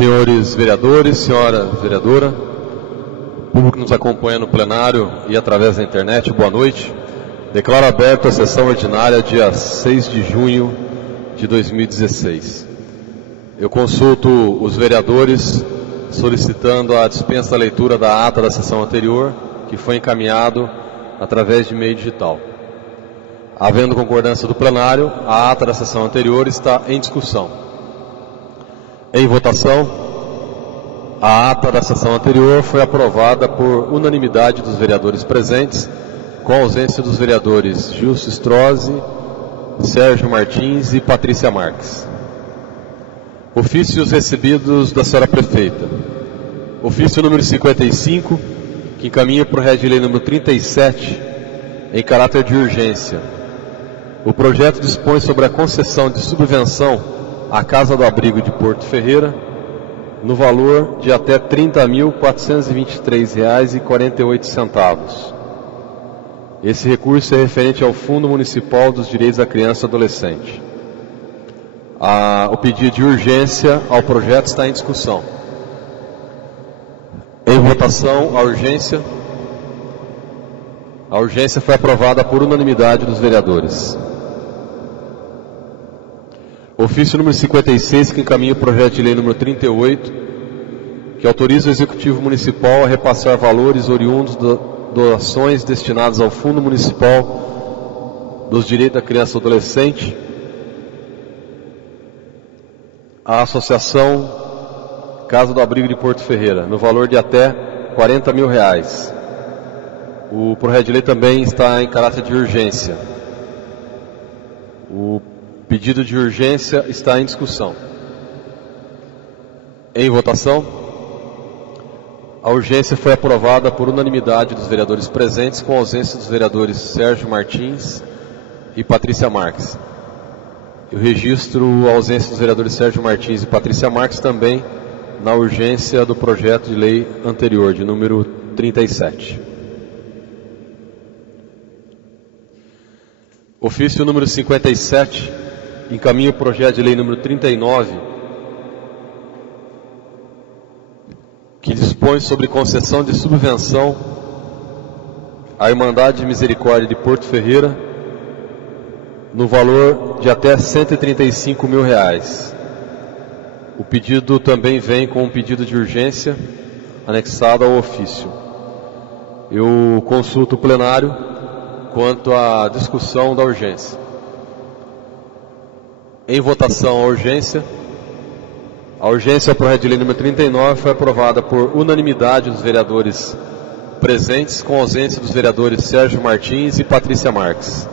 Senhores vereadores, senhora vereadora, público que nos acompanha no plenário e através da internet, boa noite. Declaro aberta a sessão ordinária dia 6 de junho de 2016. Eu consulto os vereadores solicitando a dispensa da leitura da ata da sessão anterior, que foi encaminhado através de meio digital. Havendo concordância do plenário, a ata da sessão anterior está em discussão. Em votação, a ata da sessão anterior foi aprovada por unanimidade dos vereadores presentes, com a ausência dos vereadores Gilson Strozzi, Sérgio Martins e Patrícia Marques. Ofícios recebidos da senhora prefeita. Ofício número 55, que encaminha para o projeto de lei número 37, em caráter de urgência. O projeto dispõe sobre a concessão de subvenção à Casa do Abrigo de Porto Ferreira, no valor de até R$ 30.423,48. Esse recurso é referente ao Fundo Municipal dos Direitos da Criança e do Adolescente. O pedido de urgência ao projeto está em discussão. Em votação, a urgência. A urgência foi aprovada por unanimidade dos vereadores. Ofício número 56, que encaminha o projeto de lei número 38, que autoriza o Executivo Municipal a repassar valores oriundos de doações destinadas ao Fundo Municipal dos Direitos da Criança e do Adolescente, à Associação Casa do Abrigo de Porto Ferreira, no valor de até R$ 40 mil. O projeto de lei também está em caráter de urgência. O pedido de urgência está em discussão. Em votação, a urgência foi aprovada por unanimidade dos vereadores presentes, com a ausência dos vereadores Sérgio Martins e Patrícia Marques. Eu registro a ausência dos vereadores Sérgio Martins e Patrícia Marques também na urgência do projeto de lei anterior, de número 37. Ofício número 57, encaminha o projeto de lei número 39, que dispõe sobre concessão de subvenção à Irmandade de Misericórdia de Porto Ferreira, no valor de até R$ 135 mil. O pedido também vem com um pedido de urgência anexado ao ofício. Eu consulto o plenário quanto à discussão da urgência. Em votação, a urgência ao projeto de lei número 39 foi aprovada por unanimidade dos vereadores presentes, com ausência dos vereadores Sérgio Martins e Patrícia Marques.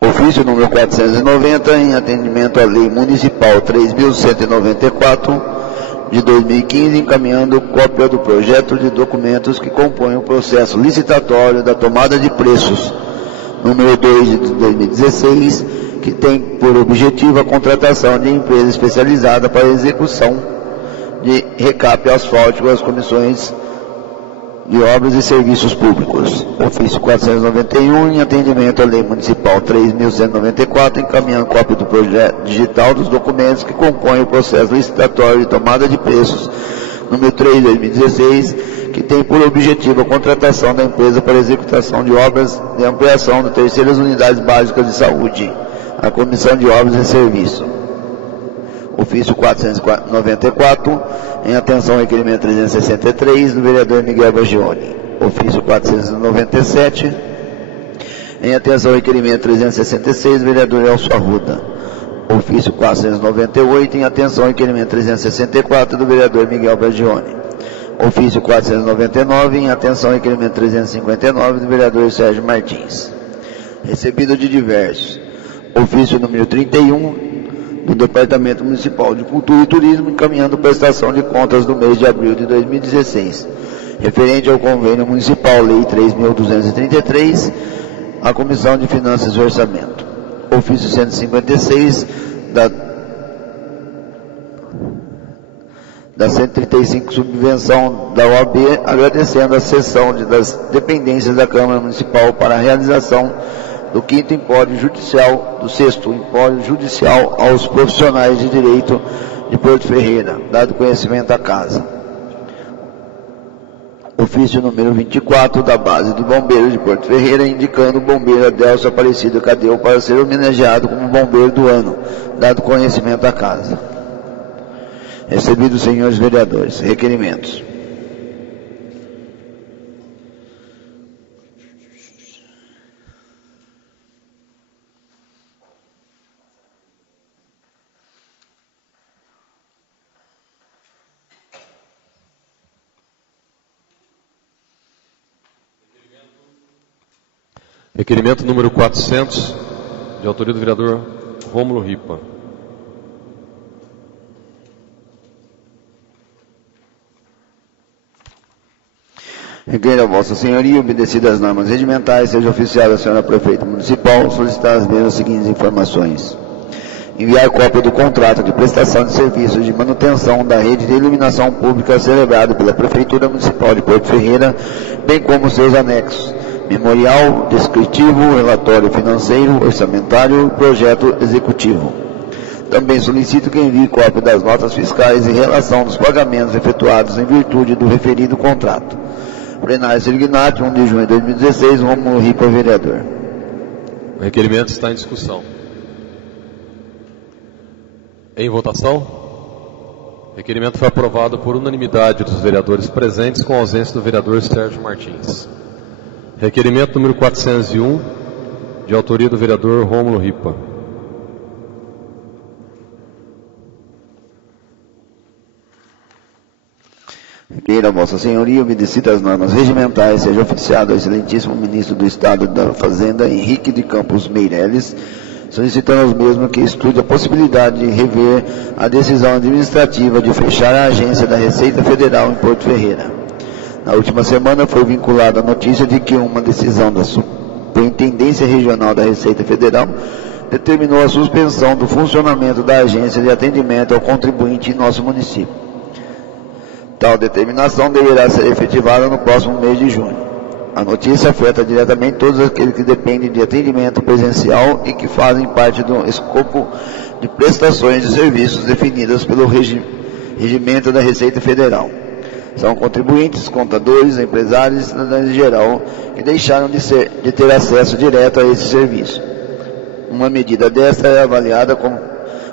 Ofício número 490, em atendimento à Lei Municipal 3.194, de 2015, encaminhando cópia do projeto de documentos que compõem o processo licitatório da tomada de preços, número 2 de 2016, que tem por objetivo a contratação de empresa especializada para a execução de recap asfáltico às comissões de Obras e Serviços Públicos. Ofício 491, em atendimento à Lei Municipal 3.194, encaminhando cópia do projeto digital dos documentos que compõem o processo licitatório de tomada de preços, número 3 de 2016, que tem por objetivo a contratação da empresa para executação de obras de ampliação das terceiras unidades básicas de saúde, a Comissão de Obras e Serviços. Ofício 494, em atenção ao requerimento 363, do vereador Miguel Bagioni. Ofício 497, em atenção ao requerimento 366, do vereador Elcio Arruda. Ofício 498, em atenção ao requerimento 364, do vereador Miguel Bagioni. Ofício 499, em atenção ao requerimento 359, do vereador Sérgio Martins. Recebido de diversos. Ofício número 31, do Departamento Municipal de Cultura e Turismo, encaminhando prestação de contas do mês de abril de 2016, referente ao convênio municipal Lei 3.233, à Comissão de Finanças e Orçamento. Ofício da 135 subvenção da OAB, agradecendo a cessão das dependências da Câmara Municipal para a realização do 6º Empório Judicial aos profissionais de direito de Porto Ferreira, dado conhecimento à Casa. Ofício número 24 da Base de Bombeiros de Porto Ferreira, indicando o bombeiro Adelso Aparecido Cadeu para ser homenageado como bombeiro do ano, dado conhecimento à Casa. Recebidos, senhores vereadores, requerimentos. Requerimento número 400, de autoria do vereador Rômulo Ripa. Requeiro a Vossa Senhoria, obedecidas as normas regimentais, seja oficiada a senhora prefeita municipal, solicitar as mesmas seguintes informações. Enviar cópia do contrato de prestação de serviços de manutenção da rede de iluminação pública celebrado pela Prefeitura Municipal de Porto Ferreira, bem como seus anexos, memorial, descritivo, relatório financeiro, orçamentário e projeto executivo. Também solicito que envie cópia das notas fiscais em relação dos pagamentos efetuados em virtude do referido contrato. Plenário Sirignati, 1 de junho de 2016, Rômulo Ripa, vereador. O requerimento está em discussão. Em votação. O requerimento foi aprovado por unanimidade dos vereadores presentes, com a ausência do vereador Sérgio Martins. Requerimento número 401, de autoria do vereador Rômulo Ripa. Queira Vossa Senhoria, obedecidas as normas regimentais, seja oficiado ao excelentíssimo ministro do Estado da Fazenda, Henrique de Campos Meireles, solicitando aos mesmos que estude a possibilidade de rever a decisão administrativa de fechar a agência da Receita Federal em Porto Ferreira. Na última semana foi vinculada a notícia de que uma decisão da Superintendência Regional da Receita Federal determinou a suspensão do funcionamento da agência de atendimento ao contribuinte em nosso município. Tal determinação deverá ser efetivada no próximo mês de junho. A notícia afeta diretamente todos aqueles que dependem de atendimento presencial e que fazem parte do escopo de prestações de serviços definidas pelo regimento da Receita Federal. São contribuintes, contadores, empresários e cidadãos em geral que deixaram de ter acesso direto a esse serviço. Uma medida desta é avaliada como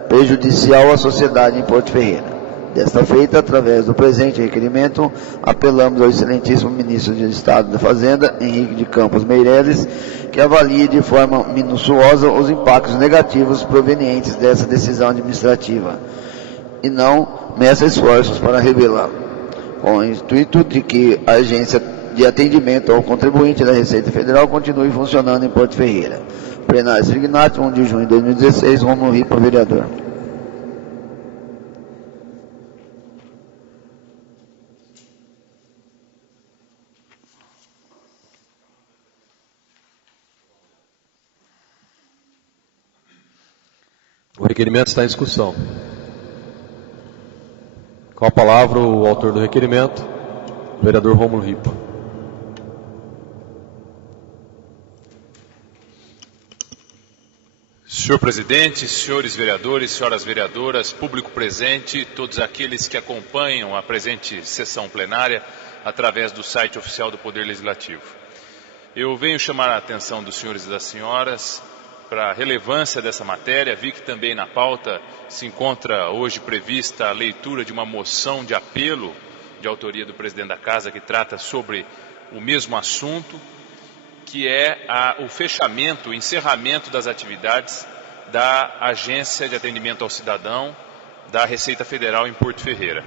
prejudicial à sociedade em Porto Ferreira. Desta feita, através do presente requerimento, apelamos ao excelentíssimo ministro de Estado da Fazenda, Henrique de Campos Meireles, que avalie de forma minuciosa os impactos negativos provenientes dessa decisão administrativa, e não meça esforços para revelá-la, com o intuito de que a agência de atendimento ao contribuinte da Receita Federal continue funcionando em Porto Ferreira. Plenário Sirignati, 1 de junho de 2016, Rômulo Ripa, vereador. O requerimento está em discussão. Com a palavra, o autor do requerimento, o vereador Rômulo Ripa. Senhor presidente, senhores vereadores, senhoras vereadoras, público presente, todos aqueles que acompanham a presente sessão plenária através do site oficial do Poder Legislativo. Eu venho chamar a atenção dos senhores e das senhoras para a relevância dessa matéria. Vi que também na pauta se encontra hoje prevista a leitura de uma moção de apelo de autoria do presidente da Casa que trata sobre o mesmo assunto, que é o fechamento, o encerramento das atividades da Agência de Atendimento ao Cidadão da Receita Federal em Porto Ferreira.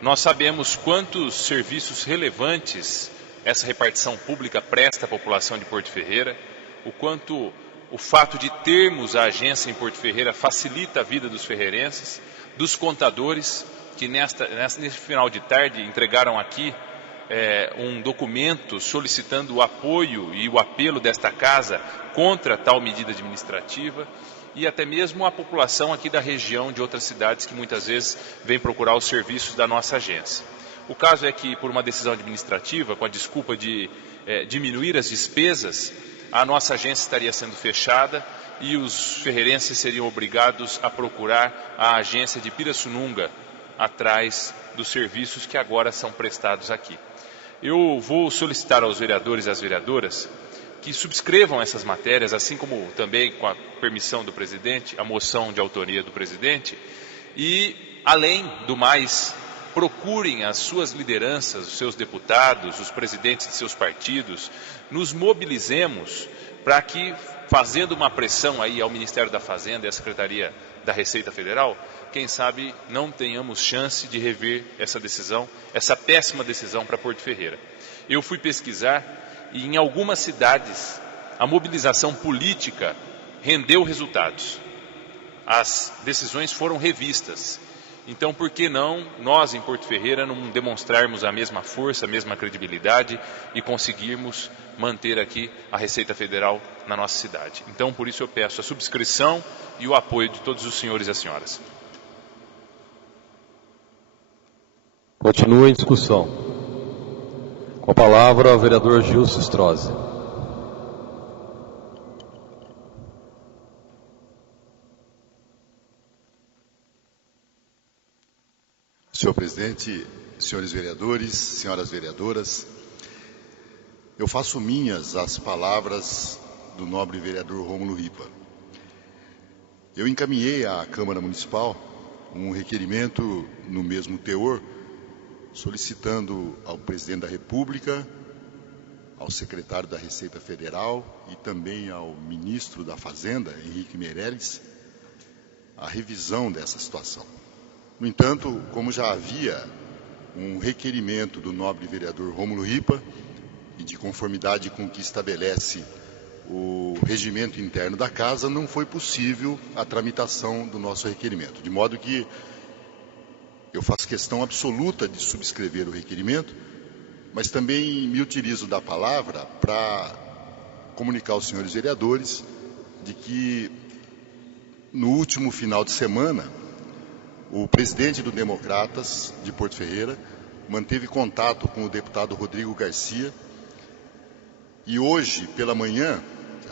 Nós sabemos quantos serviços relevantes essa repartição pública presta à população de Porto Ferreira, o quanto o fato de termos a agência em Porto Ferreira facilita a vida dos ferreirenses, dos contadores, que nesse final de tarde entregaram aqui um documento solicitando o apoio e o apelo desta Casa contra tal medida administrativa, e até mesmo a população aqui da região de outras cidades que muitas vezes vem procurar os serviços da nossa agência. O caso é que, por uma decisão administrativa, com a desculpa de diminuir as despesas, a nossa agência estaria sendo fechada e os ferreirenses seriam obrigados a procurar a agência de Pirassununga atrás dos serviços que agora são prestados aqui. Eu vou solicitar aos vereadores e às vereadoras que subscrevam essas matérias, assim como também, com a permissão do presidente, a moção de autoria do presidente, e, além do mais, procurem as suas lideranças, os seus deputados, os presidentes de seus partidos, nos mobilizemos para que, fazendo uma pressão aí ao Ministério da Fazenda e à Secretaria da Receita Federal, quem sabe não tenhamos chance de rever essa decisão, essa péssima decisão para Porto Ferreira. Eu fui pesquisar e em algumas cidades a mobilização política rendeu resultados. As decisões foram revistas. Então, por que não nós em Porto Ferreira não demonstrarmos a mesma força, a mesma credibilidade e conseguirmos manter aqui a Receita Federal na nossa cidade? Então, por isso eu peço a subscrição e o apoio de todos os senhores e as senhoras. Continua em discussão. Com a palavra, o vereador Gilson Strozzi. Senhor presidente, senhores vereadores, senhoras vereadoras, eu faço minhas as palavras do nobre vereador Rômulo Ripa. Eu encaminhei à Câmara Municipal um requerimento no mesmo teor, solicitando ao presidente da República, ao secretário da Receita Federal e também ao ministro da Fazenda, Henrique Meirelles, a revisão dessa situação. No entanto, como já havia um requerimento do nobre vereador Rômulo Ripa, e de conformidade com o que estabelece o regimento interno da Casa, não foi possível a tramitação do nosso requerimento. De modo que eu faço questão absoluta de subscrever o requerimento, mas também me utilizo da palavra para comunicar aos senhores vereadores de que no último final de semana, o presidente do Democratas de Porto Ferreira manteve contato com o deputado Rodrigo Garcia e hoje, pela manhã,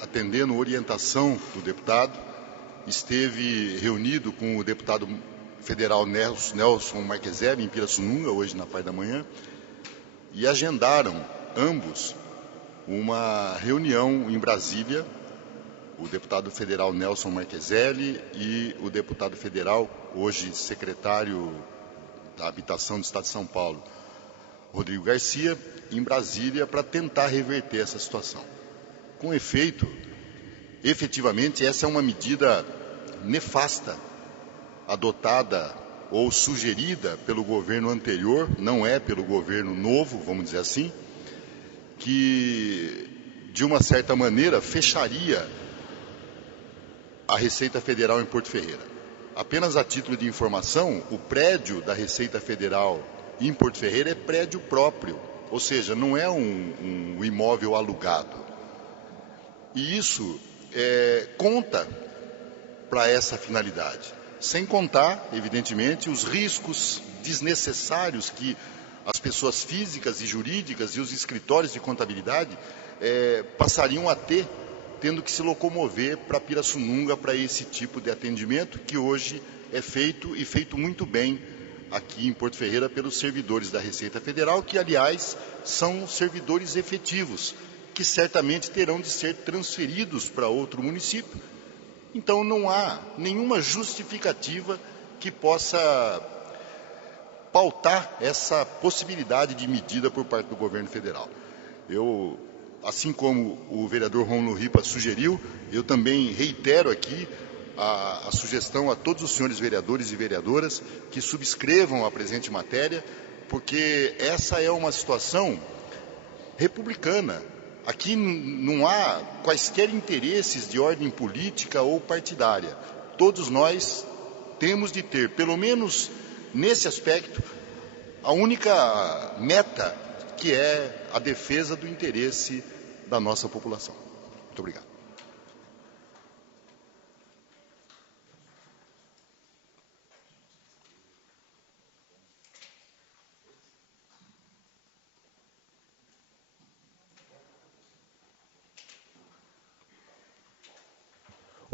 atendendo orientação do deputado, esteve reunido com o deputado federal Nelson Marqueselli em Pirassununga, hoje na parte da manhã, e agendaram ambos uma reunião em Brasília, o deputado federal Nelson Marqueselli e o deputado federal, hoje secretário da Habitação do Estado de São Paulo, Rodrigo Garcia, em Brasília, para tentar reverter essa situação. Com efeito, efetivamente, essa é uma medida nefasta, adotada ou sugerida pelo governo anterior, não é pelo governo novo, vamos dizer assim, que, de uma certa maneira, fecharia a Receita Federal em Porto Ferreira. Apenas a título de informação, o prédio da Receita Federal em Porto Ferreira é prédio próprio, ou seja, não é um imóvel alugado. E isso conta para essa finalidade, sem contar, evidentemente, os riscos desnecessários que as pessoas físicas e jurídicas e os escritórios de contabilidade passariam a ter, tendo que se locomover para Pirassununga para esse tipo de atendimento que hoje é feito e feito muito bem aqui em Porto Ferreira pelos servidores da Receita Federal, que, aliás, são servidores efetivos, que certamente terão de ser transferidos para outro município. Então, não há nenhuma justificativa que possa pautar essa possibilidade de medida por parte do governo federal. Eu, assim como o vereador Rômulo Ripa sugeriu, eu também reitero aqui a sugestão a todos os senhores vereadores e vereadoras que subscrevam a presente matéria, porque essa é uma situação republicana. Aqui não há quaisquer interesses de ordem política ou partidária. Todos nós temos de ter, pelo menos nesse aspecto, a única meta, que é a defesa do interesse da nossa população. Muito obrigado.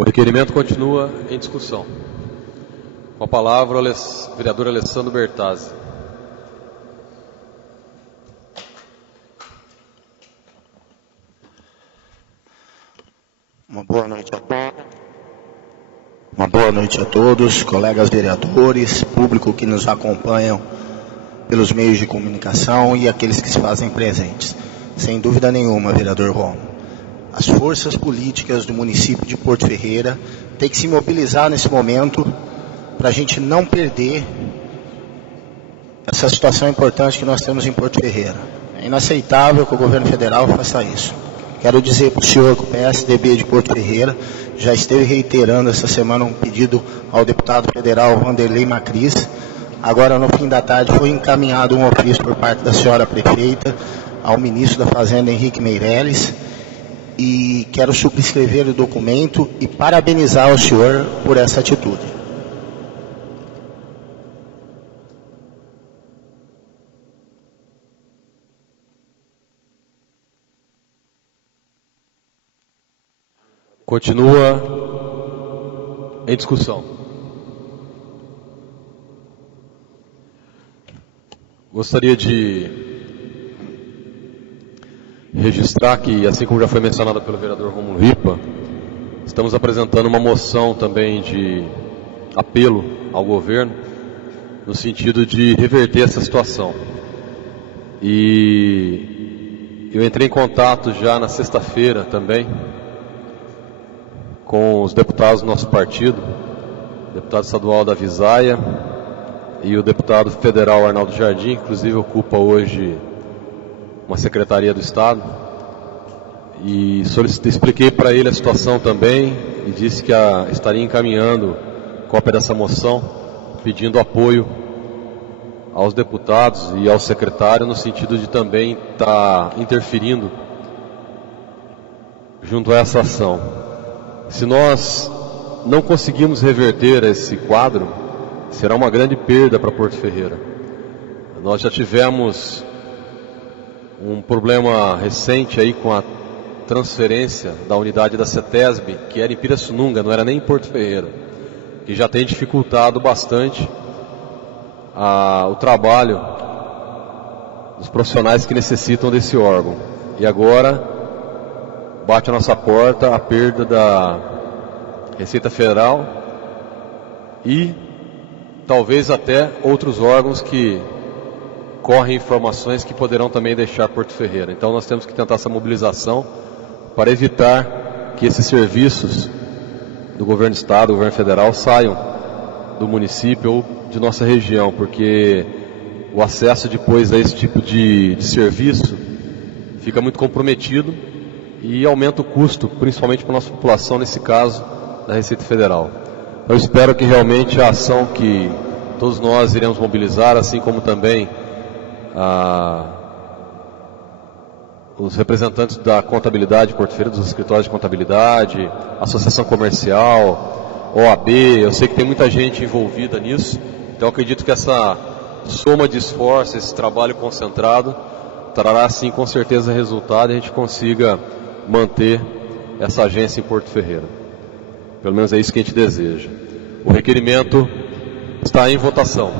O requerimento continua em discussão. Com a palavra, o vereador Alessandro Bertazzi. Uma boa noite a todos, colegas vereadores, público que nos acompanham pelos meios de comunicação e aqueles que se fazem presentes. Sem dúvida nenhuma, vereador Romo, as forças políticas do município de Porto Ferreira têm que se mobilizar nesse momento para a gente não perder essa situação importante que nós temos em Porto Ferreira. É inaceitável que o governo federal faça isso. Quero dizer para o senhor que o PSDB de Porto Ferreira já esteve reiterando essa semana um pedido ao deputado federal Vanderlei Macris. Agora, no fim da tarde, foi encaminhado um ofício por parte da senhora prefeita ao ministro da Fazenda, Henrique Meirelles, e quero subscrever o documento e parabenizar o senhor por essa atitude. Continua em discussão. Gostaria de registrar que, assim como já foi mencionado pelo vereador Romulo Ripa, estamos apresentando uma moção também de apelo ao governo, no sentido de reverter essa situação. E eu entrei em contato já na sexta-feira também com os deputados do nosso partido, o deputado estadual da Visaia e o deputado federal Arnaldo Jardim, inclusive ocupa hoje uma secretaria do Estado, e expliquei para ele a situação também e disse que estaria encaminhando cópia dessa moção, pedindo apoio aos deputados e ao secretário, no sentido de também estar interferindo junto a essa ação. Se nós não conseguirmos reverter esse quadro, será uma grande perda para Porto Ferreira. Nós já tivemos um problema recente aí com a transferência da unidade da CETESB, que era em Pirassununga, não era nem em Porto Ferreira, que já tem dificultado bastante o trabalho dos profissionais que necessitam desse órgão. E agora bate a nossa porta a perda da Receita Federal e talvez até outros órgãos que correm informações que poderão também deixar Porto Ferreira. Então nós temos que tentar essa mobilização para evitar que esses serviços do governo do Estado, do governo federal, saiam do município ou de nossa região, porque o acesso depois a esse tipo de serviço fica muito comprometido e aumenta o custo, principalmente para a nossa população, nesse caso, da Receita Federal. Eu espero que realmente a ação que todos nós iremos mobilizar, assim como também os representantes da contabilidade de Porto Ferreira, dos escritórios de contabilidade, Associação Comercial, OAB, eu sei que tem muita gente envolvida nisso, então eu acredito que essa soma de esforço, esse trabalho concentrado, trará sim com certeza resultado e a gente consiga manter essa agência em Porto Ferreira. Pelo menos é isso que a gente deseja. O requerimento está em votação.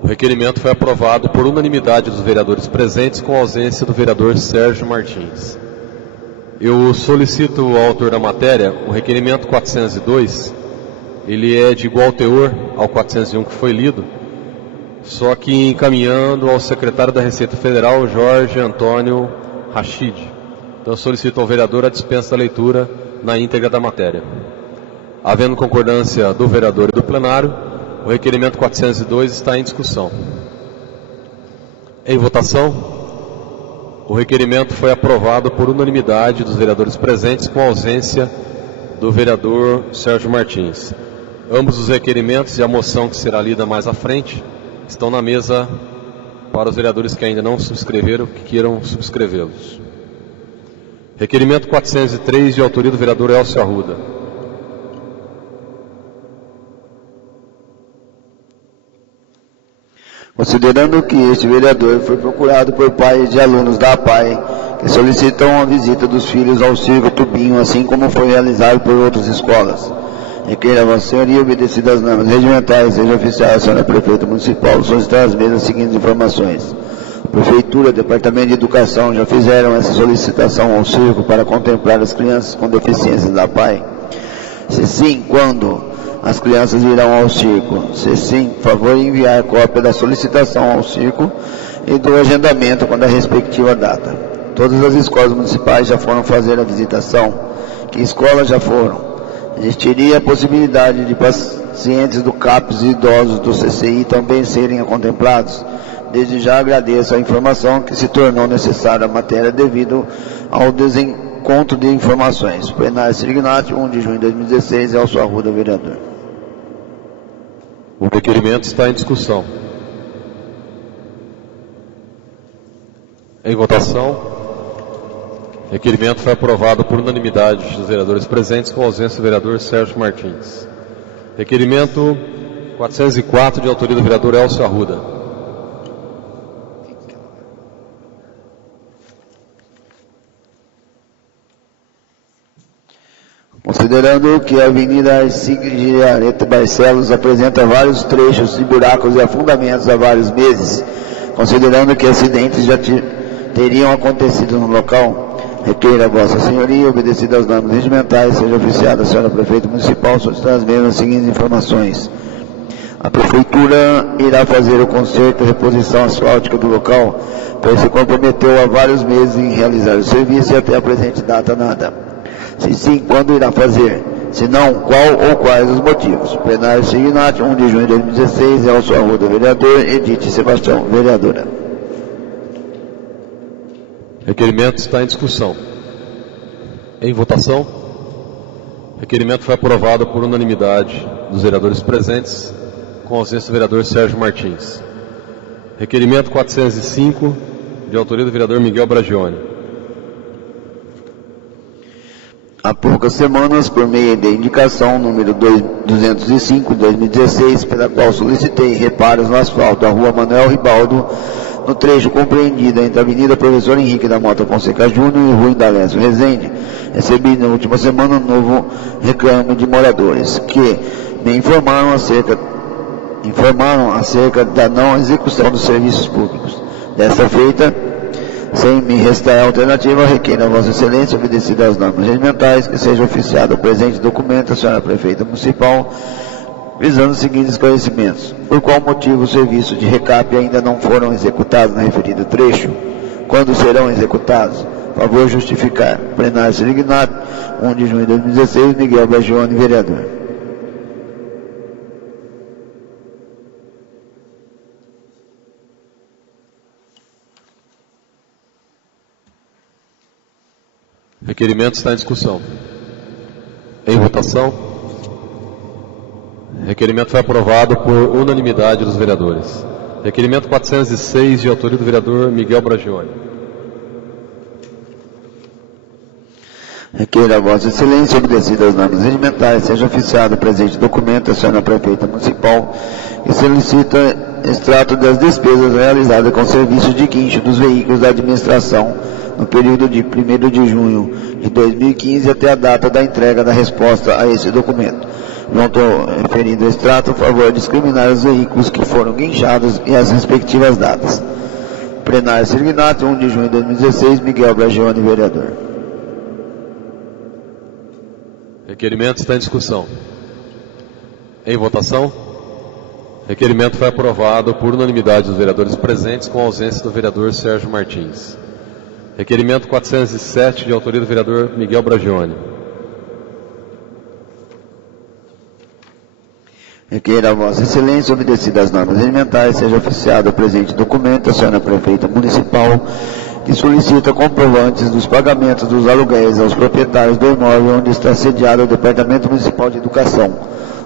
O requerimento foi aprovado por unanimidade dos vereadores presentes, com a ausência do vereador Sérgio Martins. Eu solicito ao autor da matéria, o requerimento 402, ele é de igual teor ao 401 que foi lido, só que encaminhando ao secretário da Receita Federal, Jorge Antônio Rachid. Então eu solicito ao vereador a dispensa da leitura na íntegra da matéria. Havendo concordância do vereador e do plenário, o requerimento 402 está em discussão. Em votação, o requerimento foi aprovado por unanimidade dos vereadores presentes, com a ausência do vereador Sérgio Martins. Ambos os requerimentos e a moção que será lida mais à frente estão na mesa para os vereadores que ainda não subscreveram, que queiram subscrevê-los. Requerimento 403, de autoria do vereador Elcio Arruda. Considerando que este vereador foi procurado por pais de alunos da APAE que solicitam a visita dos filhos ao Circo Tubinho, assim como foi realizado por outras escolas. Requeira a Vossa Senhoria, obedecidas às normas regimentais, seja oficial a senhora Prefeita Municipal, solicitar as mesmas seguintes informações. Prefeitura, Departamento de Educação já fizeram essa solicitação ao circo para contemplar as crianças com deficiências da PAI? Se sim, quando as crianças irão ao circo? Se sim, por favor enviar cópia da solicitação ao circo e do agendamento com a respectiva data. Todas as escolas municipais já foram fazer a visitação. Que escolas já foram? Existiria a possibilidade de pacientes do CAPS e idosos do CCI também serem contemplados? Desde já agradeço a informação que se tornou necessária a matéria devido ao desencontro de informações. Plenário Sirignati, 1 de junho de 2016, Elcio Arruda, vereador. O requerimento está em discussão. Em votação, o requerimento foi aprovado por unanimidade dos vereadores presentes, com ausência do vereador Sérgio Martins. Requerimento 404, de autoria do vereador Elcio Arruda. Considerando que a Avenida Arcílio Areta Barcelos apresenta vários trechos de buracos e afundamentos há vários meses, considerando que acidentes já teriam acontecido no local, requeira a Vossa Senhoria, obedecida às normas regimentais, seja oficiada a senhora Prefeita Municipal, solicitar as mesmas seguintes informações. A Prefeitura irá fazer o conserto e reposição asfáltica do local, pois se comprometeu há vários meses em realizar o serviço e até a presente data nada. Se sim, quando irá fazer? Se não, qual ou quais os motivos? Plenário Sirignati, 1 de junho de 2016, Elcio Arruda, vereador, Edith Sebastião, vereadora. Requerimento está em discussão. Em votação, o requerimento foi aprovado por unanimidade dos vereadores presentes, com ausência do vereador Sérgio Martins. Requerimento 405, de autoria do vereador Miguel Bragione. Há poucas semanas, por meio de indicação número 205 de 2016, pela qual solicitei reparos no asfalto da rua Manuel Ribaldo, no trecho compreendido entre a Avenida Professor Henrique da Mota Fonseca Júnior e Rua Indalécio Rezende, recebi na última semana um novo reclame de moradores que me informaram acerca da não execução dos serviços públicos. Desta feita, sem me restar alternativa, requeiro a Vossa Excelência, obedecida às normas regimentais, que seja oficiado o presente documento à senhora Prefeita Municipal, visando os seguintes esclarecimentos. Por qual motivo os serviços de recap ainda não foram executados no referido trecho? Quando serão executados? Favor justificar. Plenário Sirignati, 1 de junho de 2016, Miguel Bragione, vereador. Requerimento está em discussão. Em votação, o requerimento foi aprovado por unanimidade dos vereadores. Requerimento 406, de autoria do vereador Miguel Bragione. Requeiro a Vossa Excelência, obedecida às normas regimentais, seja oficiado o presente documento à senhora Prefeita Municipal, que solicita extrato das despesas realizadas com serviços de guincho dos veículos da administração no período de 1º de junho de 2015 até a data da entrega da resposta a esse documento. Junto ao referido extrato, por favor, discriminar os veículos que foram guinchados e as respectivas datas. Plenário Sirignati, 1 de junho de 2016, Miguel Bragione, vereador. Requerimento está em discussão. Em votação, o requerimento foi aprovado por unanimidade dos vereadores presentes, com ausência do vereador Sérgio Martins. Requerimento 407, de autoria do vereador Miguel Bragione. Requeira a Vossa Excelência, obedecida às normas regimentais, seja oficiado o presente documento à senhora Prefeita Municipal, que solicita comprovantes dos pagamentos dos aluguéis aos proprietários do imóvel onde está sediado o Departamento Municipal de Educação,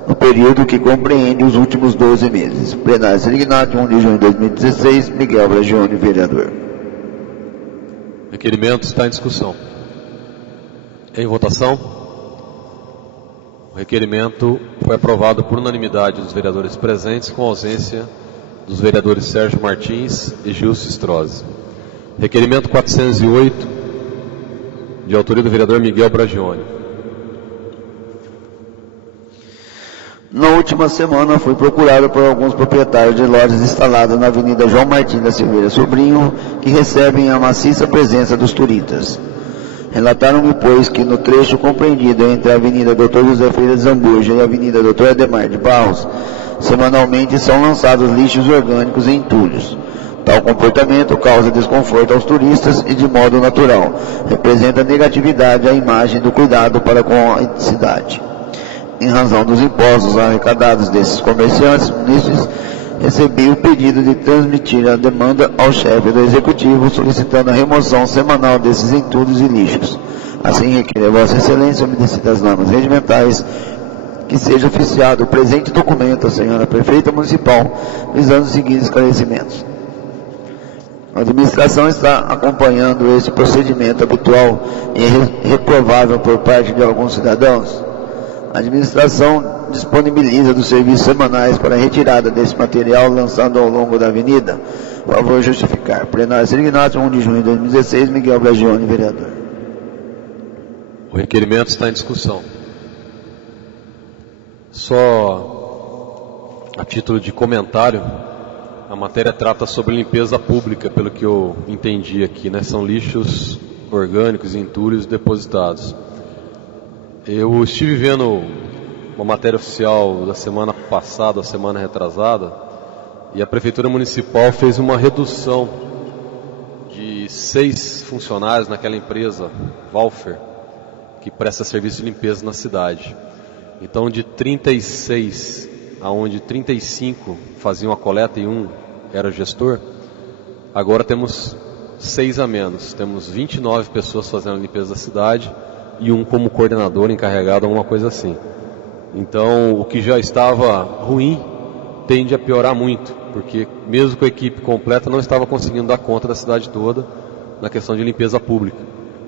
no período que compreende os últimos 12 meses. Plenário Sirignati, 1 de junho de 2016, Miguel Bragione, vereador. Requerimento está em discussão. Em votação, o requerimento foi aprovado por unanimidade dos vereadores presentes, com ausência dos vereadores Sérgio Martins e Gilson Strozzi. Requerimento 408, de autoria do vereador Miguel Bragione. Na última semana, fui procurado por alguns proprietários de lojas instaladas na Avenida João Martins da Silveira Sobrinho, que recebem a maciça presença dos turistas. Relataram-me, pois, que no trecho compreendido entre a Avenida Dr. José Freire de Zambuja e a Avenida Dr. Ademar de Barros, semanalmente são lançados lixos orgânicos e entulhos. Tal comportamento causa desconforto aos turistas e, de modo natural, representa negatividade à imagem do cuidado para com a cidade. Em razão dos impostos arrecadados desses comerciantes, recebi o pedido de transmitir a demanda ao chefe do Executivo, solicitando a remoção semanal desses entulhos e lixos. Assim, requer a Vossa Excelência, obedecida às normas regimentais, que seja oficiado o presente documento à Senhora Prefeita Municipal, visando os seguintes esclarecimentos. A administração está acompanhando esse procedimento habitual e reprovável por parte de alguns cidadãos. A administração disponibiliza dos serviços semanais para a retirada desse material lançando ao longo da avenida. Por favor, justificar. Plenário Serignato, 1 de junho de 2016, Miguel Bragione, vereador. O requerimento está em discussão. Só a título de comentário, a matéria trata sobre limpeza pública, pelo que eu entendi aqui, né? São lixos orgânicos e entulhos depositados. Eu estive vendo uma matéria oficial da semana passada, a semana retrasada, e a Prefeitura Municipal fez uma redução de 6 funcionários naquela empresa, Valfer, que presta serviço de limpeza na cidade. Então, de 36, aonde 35 faziam a coleta e 1 era gestor, agora temos 6 a menos. Temos 29 pessoas fazendo a limpeza da cidade e 1 como coordenador encarregado, alguma coisa assim. Então, o que já estava ruim tende a piorar muito, porque mesmo com a equipe completa não estava conseguindo dar conta da cidade toda na questão de limpeza pública.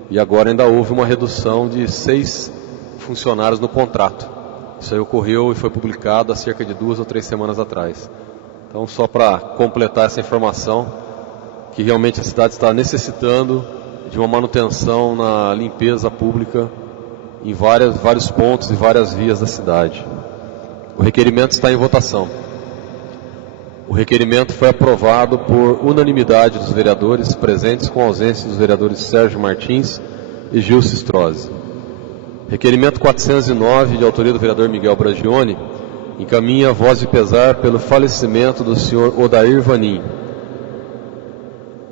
E agora ainda houve uma redução de 6 funcionários no contrato. Isso aí ocorreu e foi publicado há cerca de 2 ou 3 semanas atrás. Então, só para completar essa informação, que realmente a cidade está necessitando de uma manutenção na limpeza pública em vários pontos e várias vias da cidade. O requerimento está em votação. O requerimento foi aprovado por unanimidade dos vereadores presentes, com a ausência dos vereadores Sérgio Martins e Gilson Strozzi. Requerimento 409, de autoria do vereador Miguel Bragione, encaminha a voz de pesar pelo falecimento do senhor Odair Vanin.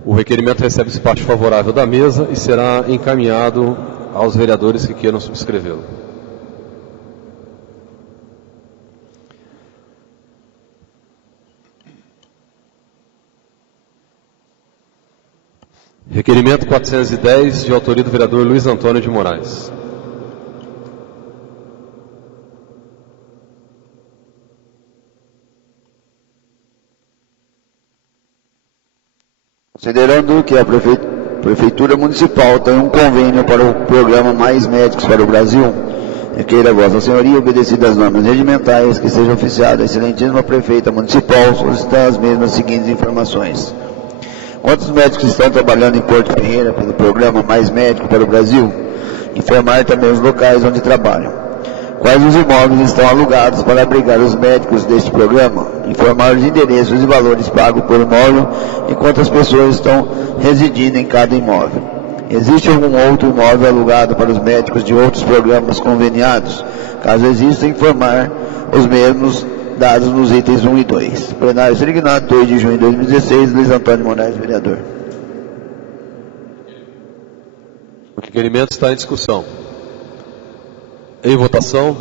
O requerimento recebe despacho favorável da mesa e será encaminhado aos vereadores que queiram subscrevê-lo. Requerimento 410, de autoria do vereador Luiz Antônio de Moraes. Considerando que a Prefeitura Municipal tem um convênio para o programa Mais Médicos para o Brasil, requeira a Vossa Senhoria, obedecida às normas regimentais, que seja oficiada a excelentíssima Prefeita Municipal, solicitando as mesmas seguintes informações. Quantos médicos estão trabalhando em Porto Ferreira pelo programa Mais Médicos para o Brasil? Informar também os locais onde trabalham. Quais os imóveis estão alugados para abrigar os médicos deste programa? Informar os endereços e valores pagos por imóvel e quantas pessoas estão residindo em cada imóvel. Existe algum outro imóvel alugado para os médicos de outros programas conveniados? Caso exista, informar os mesmos dados nos itens 1 e 2. Plenário Serignato, 2 de junho de 2016, Luiz Antônio de Moraes, vereador. O requerimento está em discussão. Em votação,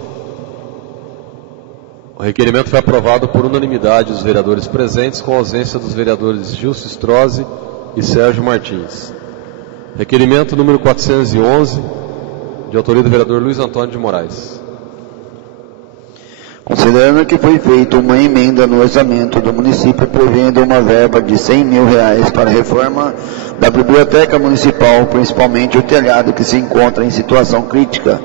o requerimento foi aprovado por unanimidade dos vereadores presentes, com a ausência dos vereadores Gilson Strozzi e Sérgio Martins. Requerimento número 411, de autoria do vereador Luiz Antônio de Moraes. Considerando que foi feita uma emenda no orçamento do município prevendo uma verba de R$100 mil para a reforma da biblioteca municipal, principalmente o telhado que se encontra em situação crítica,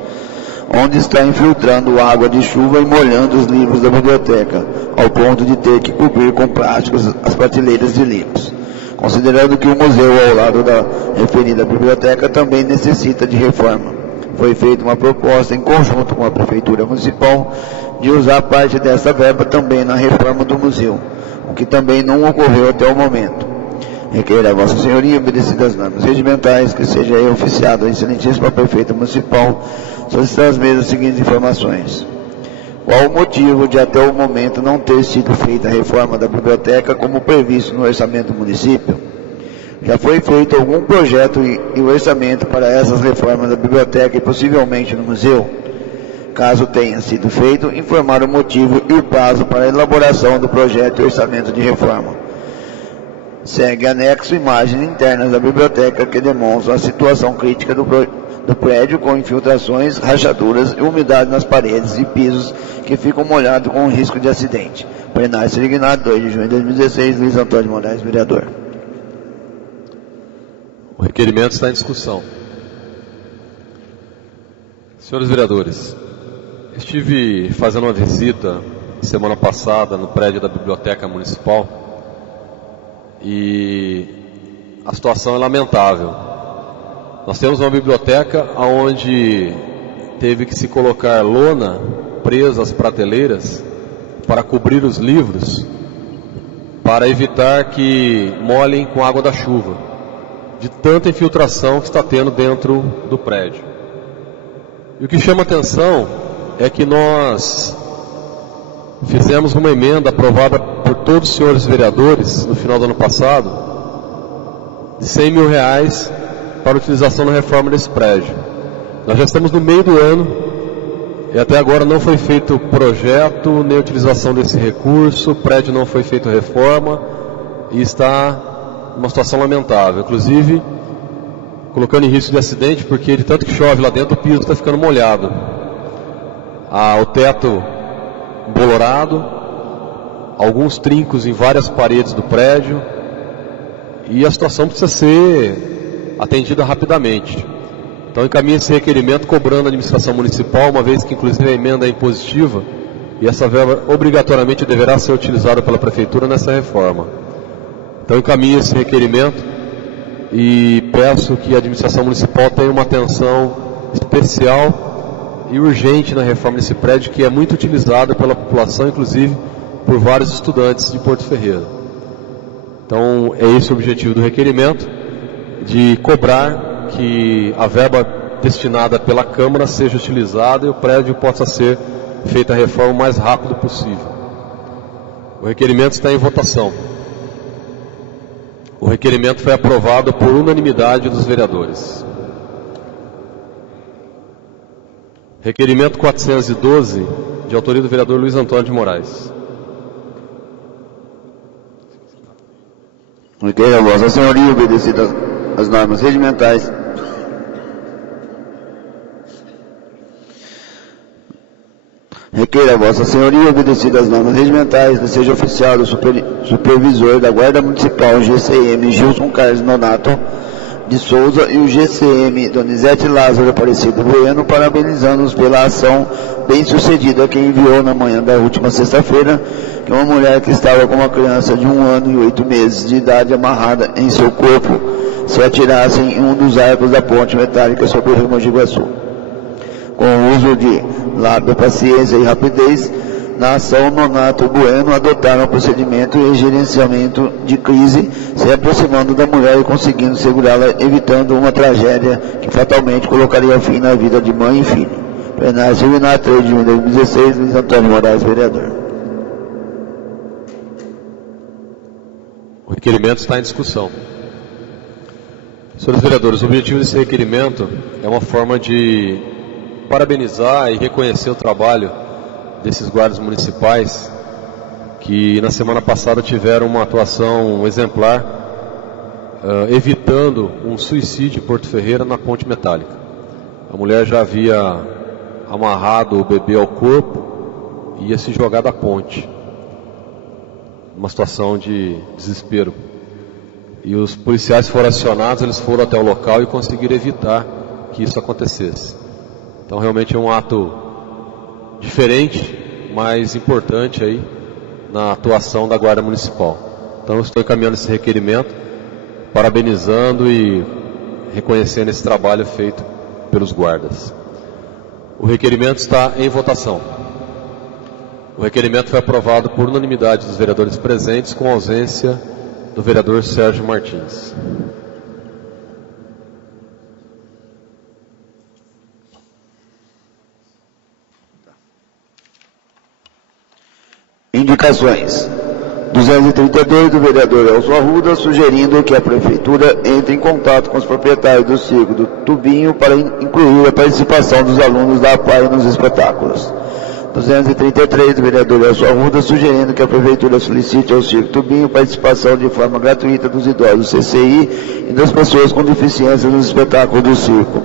onde está infiltrando água de chuva e molhando os livros da biblioteca, ao ponto de ter que cobrir com plásticos as prateleiras de livros. considerando que o museu ao lado da referida biblioteca também necessita de reforma. Foi feita uma proposta em conjunto com a Prefeitura Municipal de usar parte dessa verba também na reforma do museu, o que também não ocorreu até o momento. Requer a Vossa Senhoria, obedecidas as normas regimentais, que seja aí oficiado a excelentíssima Prefeita Municipal solicitar as mesmas seguintes informações. Qual o motivo de até o momento não ter sido feita a reforma da biblioteca como previsto no orçamento do município? Já foi feito algum projeto e orçamento para essas reformas da biblioteca e possivelmente no museu? Caso tenha sido feito, informar o motivo e o prazo para a elaboração do projeto e orçamento de reforma. Segue anexo imagens internas da biblioteca que demonstram a situação crítica do prédio com infiltrações, rachaduras e umidade nas paredes e pisos que ficam molhados com risco de acidente. Plenário Serignado, 2 de junho de 2016, Luiz Antônio de Moraes, vereador. O requerimento está em discussão. Senhores vereadores, estive fazendo uma visita semana passada no prédio da Biblioteca Municipal e a situação é lamentável. Nós temos uma biblioteca onde teve que se colocar lona presa às prateleiras para cobrir os livros, para evitar que molhem com a água da chuva, de tanta infiltração que está tendo dentro do prédio. E o que chama atenção é que nós fizemos uma emenda aprovada por todos os senhores vereadores no final do ano passado, de R$100 mil para utilização na reforma desse prédio. Nós já estamos no meio do ano e até agora não foi feito projeto, nem utilização desse recurso, o prédio não foi feito reforma e está numa situação lamentável, inclusive colocando em risco de acidente, porque de tanto que chove lá dentro o piso está ficando molhado. O teto embolorado, alguns trincos em várias paredes do prédio e a situação precisa ser atendida rapidamente. Então encaminha esse requerimento cobrando a administração municipal, uma vez que inclusive a emenda é impositiva e essa verba obrigatoriamente deverá ser utilizada pela Prefeitura nessa reforma. Então encaminha esse requerimento e peço que a administração municipal tenha uma atenção especial e urgente na reforma desse prédio, que é muito utilizado pela população, inclusive por vários estudantes de Porto Ferreira. Então é esse o objetivo do requerimento, de cobrar que a verba destinada pela Câmara seja utilizada e o prédio possa ser feita a reforma o mais rápido possível. O requerimento está em votação. O requerimento foi aprovado por unanimidade dos vereadores. Requerimento 412, de autoria do vereador Luiz Antônio de Moraes. Requer a Vossa Senhoria, obedecidas as normas regimentais, requer a Vossa Senhoria, obedecidas as normas regimentais, que seja oficial do supervisor da Guarda Municipal GCM Gilson Carlos Nonato de Souza e o GCM Donizete Lázaro Aparecido Bueno, parabenizando-os pela ação bem-sucedida que enviou na manhã da última sexta-feira, que uma mulher que estava com uma criança de 1 ano e 8 meses de idade amarrada em seu corpo se atirasse em um dos arcos da ponte metálica sobre o Rio Mogi Guaçu. Com o uso de lábia, paciência e rapidez, na ação, Nonato Bueno adotaram o procedimento e gerenciamento de crise, se aproximando da mulher e conseguindo segurá-la, evitando uma tragédia que fatalmente colocaria fim na vida de mãe e filho. Plenário Serignado, 3 de junho de 2016, Luiz Antônio Moraes, vereador. O requerimento está em discussão. Senhores vereadores, o objetivo desse requerimento é uma forma de parabenizar e reconhecer o trabalho desses guardas municipais que na semana passada tiveram uma atuação exemplar, evitando um suicídio em Porto Ferreira na ponte metálica. A mulher já havia amarrado o bebê ao corpo e ia se jogar da ponte, uma situação de desespero. E os policiais foram acionados, eles foram até o local e conseguiram evitar que isso acontecesse. Então realmente é um ato diferente, mas importante aí na atuação da Guarda Municipal. Então eu estou encaminhando esse requerimento parabenizando e reconhecendo esse trabalho feito pelos guardas. O requerimento está em votação. O requerimento foi aprovado por unanimidade dos vereadores presentes, com ausência do vereador Sérgio Martins. Indicações. 232 do vereador Elcio Arruda, sugerindo que a Prefeitura entre em contato com os proprietários do Circo do Tubinho para incluir a participação dos alunos da APAI nos espetáculos. 233 do vereador Elcio Arruda, sugerindo que a Prefeitura solicite ao Circo Tubinho participação de forma gratuita dos idosos CCI e das pessoas com deficiência nos espetáculos do circo.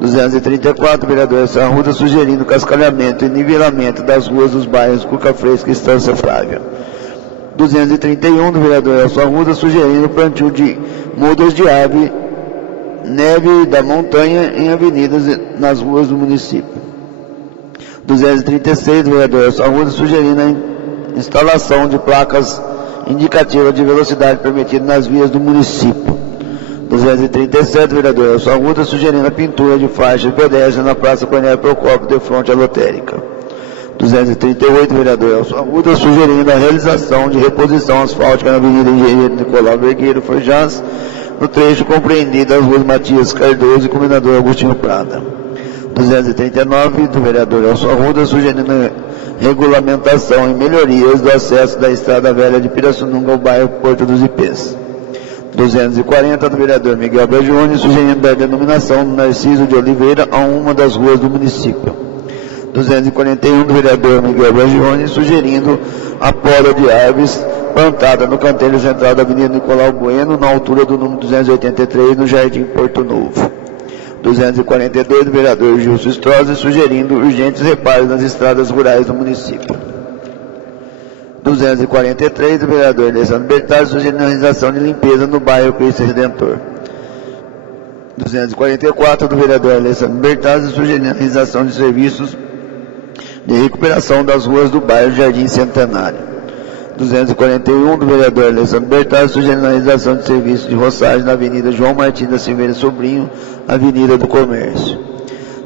234, vereador Elcio Arruda, sugerindo cascalhamento e nivelamento das ruas dos bairros Cuca Fresca e Estância Flávia. 231, do vereador Elcio Arruda, sugerindo plantio de mudas de árvore, neve da montanha em avenidas nas ruas do município. 236, do vereador Elcio Arruda, sugerindo a instalação de placas indicativas de velocidade permitida nas vias do município. 237, vereador Elcio Arruda, sugerindo a pintura de faixa de pedestre na Praça Cornélio Procópio, de frente à lotérica. 238, vereador Elcio Arruda, sugerindo a realização de reposição asfáltica na Avenida Engenheiro Nicolau Vergueiro Forjás, no trecho compreendido das ruas Matias Cardoso e Comendador Agostinho Prada. 239, do vereador Elcio Arruda, sugerindo a regulamentação e melhorias do acesso da Estrada Velha de Pirassununga ao bairro Porto dos Ipês. 240, do vereador Miguel Bragione, sugerindo a denominação Narciso de Oliveira a uma das ruas do município. 241, do vereador Miguel Bragione, sugerindo a poda de árvores plantada no canteiro central da Avenida Nicolau Bueno, na altura do número 283, no Jardim Porto Novo. 242, do vereador Gilson Strozzi, sugerindo urgentes reparos nas estradas rurais do município. 243, do vereador Alessandro Bertazzi, sugerindo a realização de limpeza no bairro Cristo Redentor. 244, do vereador Alessandro Bertazzi, sugerindo a realização de serviços de recuperação das ruas do bairro Jardim Centenário. 241, do vereador Alessandro Bertazzi, sugerindo a realização de serviços de roçagem na Avenida João Martins da Silveira Sobrinho, Avenida do Comércio.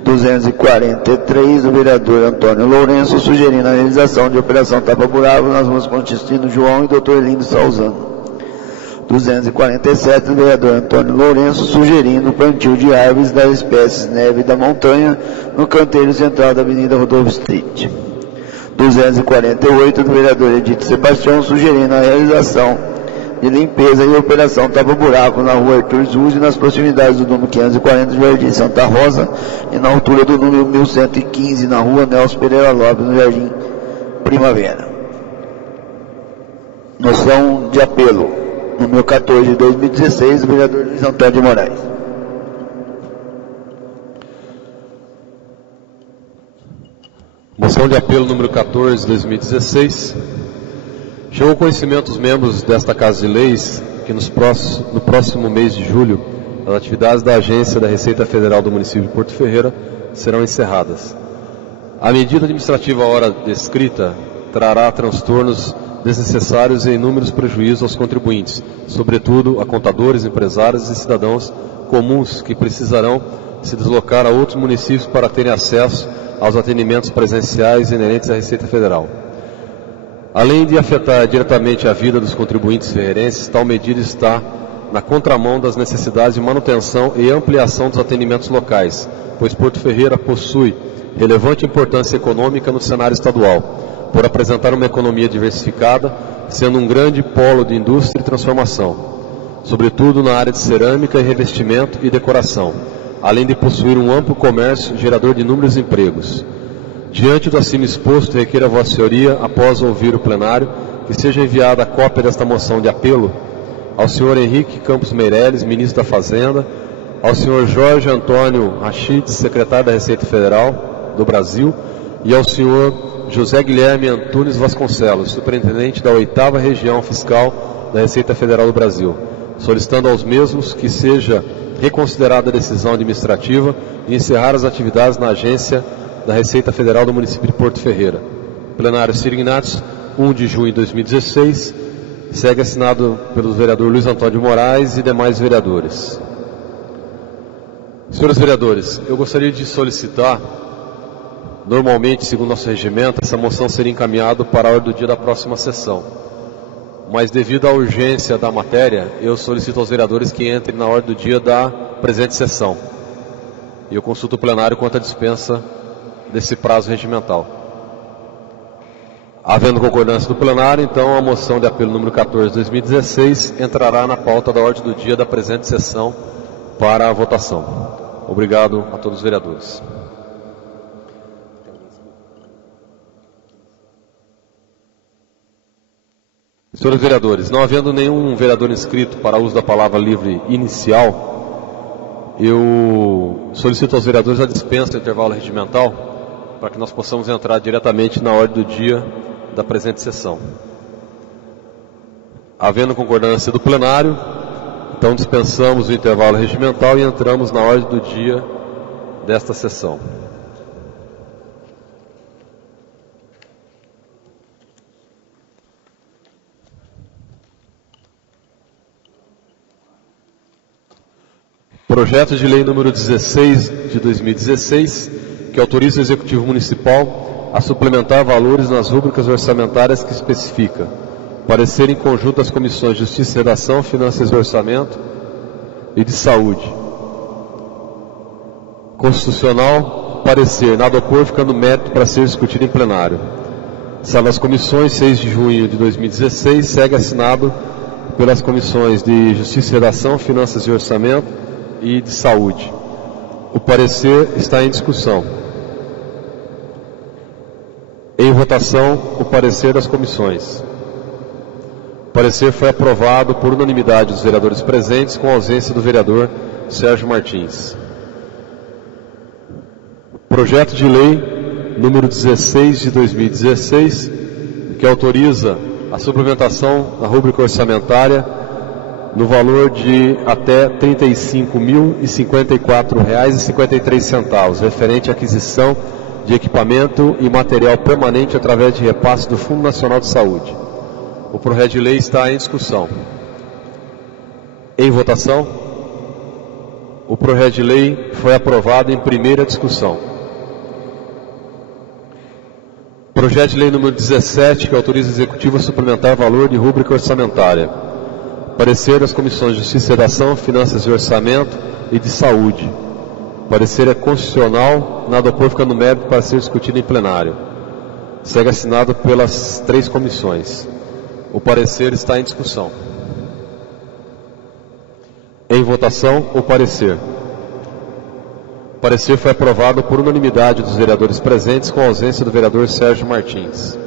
243, do vereador Antônio Lourenço, sugerindo a realização de operação tapa-buraco nas ruas Constantino João e Dr. Lindo Salzano. 247, do vereador Antônio Lourenço, sugerindo o plantio de árvores das espécies neve da montanha no canteiro central da Avenida Rodolfo Street. 248, do vereador Edito Sebastião, sugerindo a realização de limpeza e operação tapa-buraco na rua Arthur Zuzzi, nas proximidades do número 540 do Jardim Santa Rosa e na altura do número 1115, na rua Nelson Pereira Lopes, no Jardim Primavera. Moção de apelo número 14 de 2016, do vereador Luiz Antônio de Moraes. Moção de apelo número 14 de 2016. Chegou ao conhecimento dos membros desta Casa de Leis que no próximo mês de julho, as atividades da Agência da Receita Federal do município de Porto Ferreira serão encerradas. A medida administrativa à hora descrita trará transtornos desnecessários e inúmeros prejuízos aos contribuintes, sobretudo a contadores, empresários e cidadãos comuns que precisarão se deslocar a outros municípios para terem acesso aos atendimentos presenciais inerentes à Receita Federal. Além de afetar diretamente a vida dos contribuintes ferreirenses, tal medida está na contramão das necessidades de manutenção e ampliação dos atendimentos locais, pois Porto Ferreira possui relevante importância econômica no cenário estadual, por apresentar uma economia diversificada, sendo um grande polo de indústria e transformação, sobretudo na área de cerâmica e revestimento e decoração, além de possuir um amplo comércio gerador de inúmeros empregos. Diante do acima exposto, requer a Vossa Senhoria, após ouvir o plenário, que seja enviada a cópia desta moção de apelo ao senhor Henrique Campos Meireles, ministro da Fazenda, ao senhor Jorge Antônio Rachid, secretário da Receita Federal do Brasil, e ao senhor José Guilherme Antunes Vasconcelos, superintendente da 8ª Região Fiscal da Receita Federal do Brasil, solicitando aos mesmos que seja reconsiderada a decisão administrativa e encerrar as atividades na Agência da Receita Federal do município de Porto Ferreira. Plenário Sirignatos, 1 de junho de 2016, segue assinado pelo vereador Luiz Antônio de Moraes e demais vereadores. Senhores vereadores, eu gostaria de solicitar, normalmente, segundo nosso regimento, essa moção seria encaminhada para a ordem do dia da próxima sessão. Mas devido à urgência da matéria, eu solicito aos vereadores que entrem na ordem do dia da presente sessão. E eu consulto o plenário quanto à dispensa desse prazo regimental. Havendo concordância do plenário, então a moção de apelo número 14 de 2016 entrará na pauta da ordem do dia da presente sessão para a votação. Obrigado a todos os vereadores. Senhores vereadores, não havendo nenhum vereador inscrito para uso da palavra livre inicial, eu solicito aos vereadores a dispensa do intervalo regimental para que nós possamos entrar diretamente na ordem do dia da presente sessão. Havendo concordância do plenário, então dispensamos o intervalo regimental e entramos na ordem do dia desta sessão. Projeto de Lei número 16 de 2016, que autoriza o Executivo Municipal a suplementar valores nas rúbricas orçamentárias que especifica: parecer em conjunto das comissões de Justiça e Redação, Finanças e Orçamento e de Saúde. Constitucional, parecer, nada opor, ficando mérito para ser discutido em plenário. Sala das Comissões, 6 de junho de 2016, segue assinado pelas comissões de Justiça e Redação, Finanças e Orçamento e de Saúde. O parecer está em discussão. Em votação, o parecer das comissões. O parecer foi aprovado por unanimidade dos vereadores presentes, com a ausência do vereador Sérgio Martins. Projeto de Lei número 16 de 2016, que autoriza a suplementação da rúbrica orçamentária no valor de até R$ 35.054,53, referente à aquisição de equipamento e material permanente através de repasse do Fundo Nacional de Saúde. O projeto de lei está em discussão. Em votação, o projeto de lei foi aprovado em primeira discussão. Projeto de lei número 17, que autoriza o Executivo a suplementar valor de rúbrica orçamentária. Parecer das comissões de Justiça e Redação, Finanças e Orçamento e de Saúde. Parecer é constitucional, nada opor, ficando mérito para ser discutido em plenário. Segue assinado pelas 3 comissões. O parecer está em discussão. Em votação, o parecer. O parecer foi aprovado por unanimidade dos vereadores presentes, com a ausência do vereador Sérgio Martins.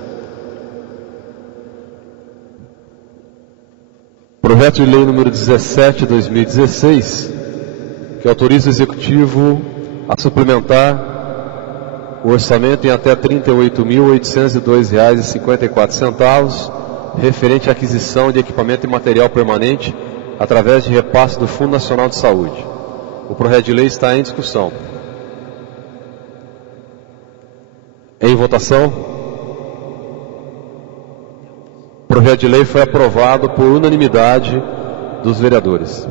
Projeto de Lei número 17 de 2016, que autoriza o Executivo a suplementar o orçamento em até R$ 38.802,54, referente à aquisição de equipamento e material permanente através de repasse do Fundo Nacional de Saúde. O projeto de lei está em discussão. Em votação. O projeto de lei foi aprovado por unanimidade dos vereadores.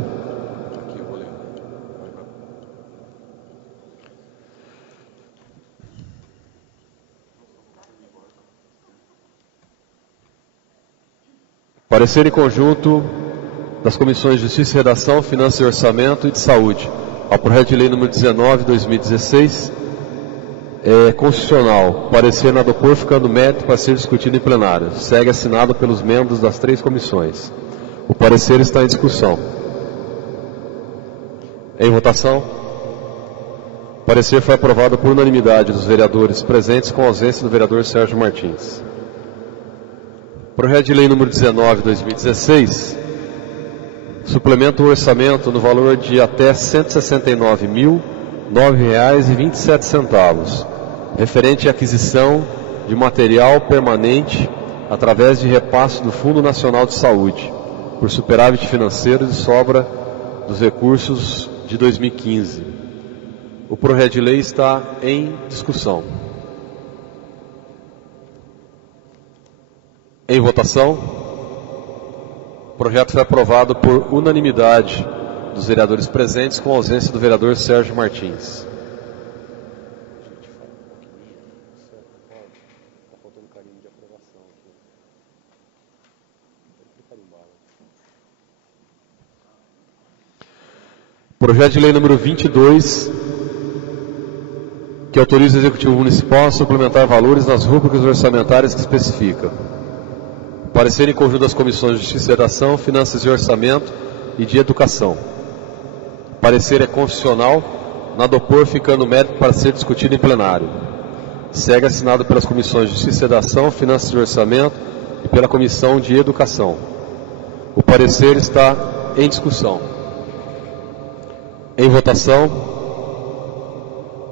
Parecer em conjunto das comissões de Justiça e Redação, Finanças e Orçamento e de Saúde. Ao projeto de lei número 19 de 2016, é constitucional. Parecer nada opor, ficando mérito para ser discutido em plenário. Segue assinado pelos membros das 3 comissões. O parecer está em discussão. Em votação. O parecer foi aprovado por unanimidade dos vereadores presentes, com a ausência do vereador Sérgio Martins. Projeto de lei número 19 de 2016 suplementa o orçamento no valor de até R$ 169.009,27, referente à aquisição de material permanente através de repasse do Fundo Nacional de Saúde, por superávit financeiro de sobra dos recursos de 2015. O projeto de lei está em discussão. Em votação. projeto foi aprovado por unanimidade dos vereadores presentes, com a ausência do vereador Sérgio Martins. Projeto de lei número 22, que autoriza o Executivo Municipal a suplementar valores nas rúbricas orçamentárias que especifica. Parecer em conjunto das comissões de Justiça e Redação, Finanças e Orçamento e de Educação. Parecer é constitucional, nada opor, ficando mérito para ser discutido em plenário. Segue assinado pelas comissões de Justiça e Redação, Finanças e Orçamento e pela Comissão de Educação. O parecer está em discussão. Em votação,